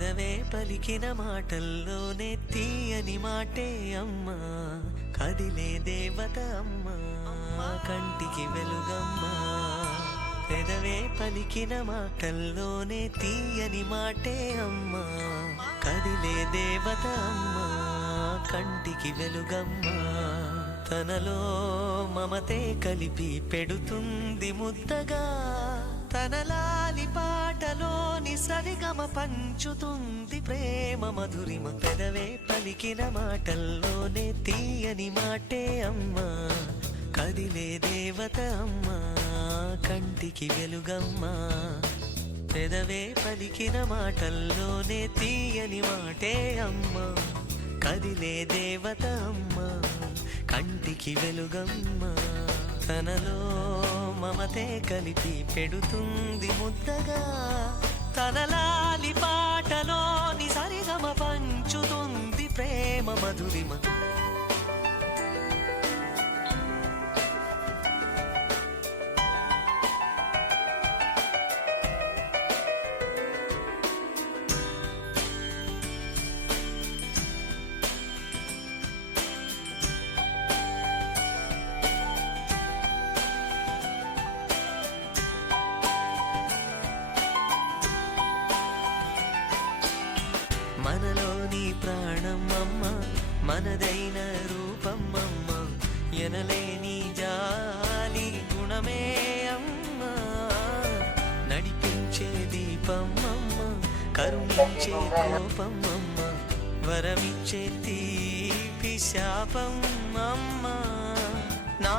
పెదవే పలికిన మాటల్లోనే తీయని మాటే అమ్మా, కదిలే దేవత అమ్మా, కంటికి వెలుగమ్మా. పెదవే పలికిన మాటల్లోనే తీయని మాటే అమ్మా, కదిలే దేవత అమ్మా, కంటికి వెలుగమ్మా. తనలో మమతే కలిపి పెడుతుంది ముద్దగా, తన లాలి పాటలోని సరిగమ పంచుతుంది ప్రేమ మధురిమ. పెదవే పలికిన మాటల్లోనే తీయని మాటే అమ్మా, కదిలే దేవత అమ్మా, కంటికి వెలుగమ్మా. పెదవే పలికిన మాటల్లోనే తీయని మాటే అమ్మా, కదిలే దేవత అమ్మా, కంటికి వెలుగమ్మా. తనలో మమతే కలిపి పెడుతుంది ముద్దగా, తన లాలి పాటలోని సరిగమ పంచుతుంది ప్రేమ మధురిమ. మనలోని ప్రాణం అమ్మ, మనదైన రూపం అమ్మ, ఎనలేని జాలి గుణమే అమ్మ. నడిపించే దీపం అమ్మ, కరుణించే కోపం అమ్మ, వరమిచ్చే తీపి శాపం అమ్మ. నా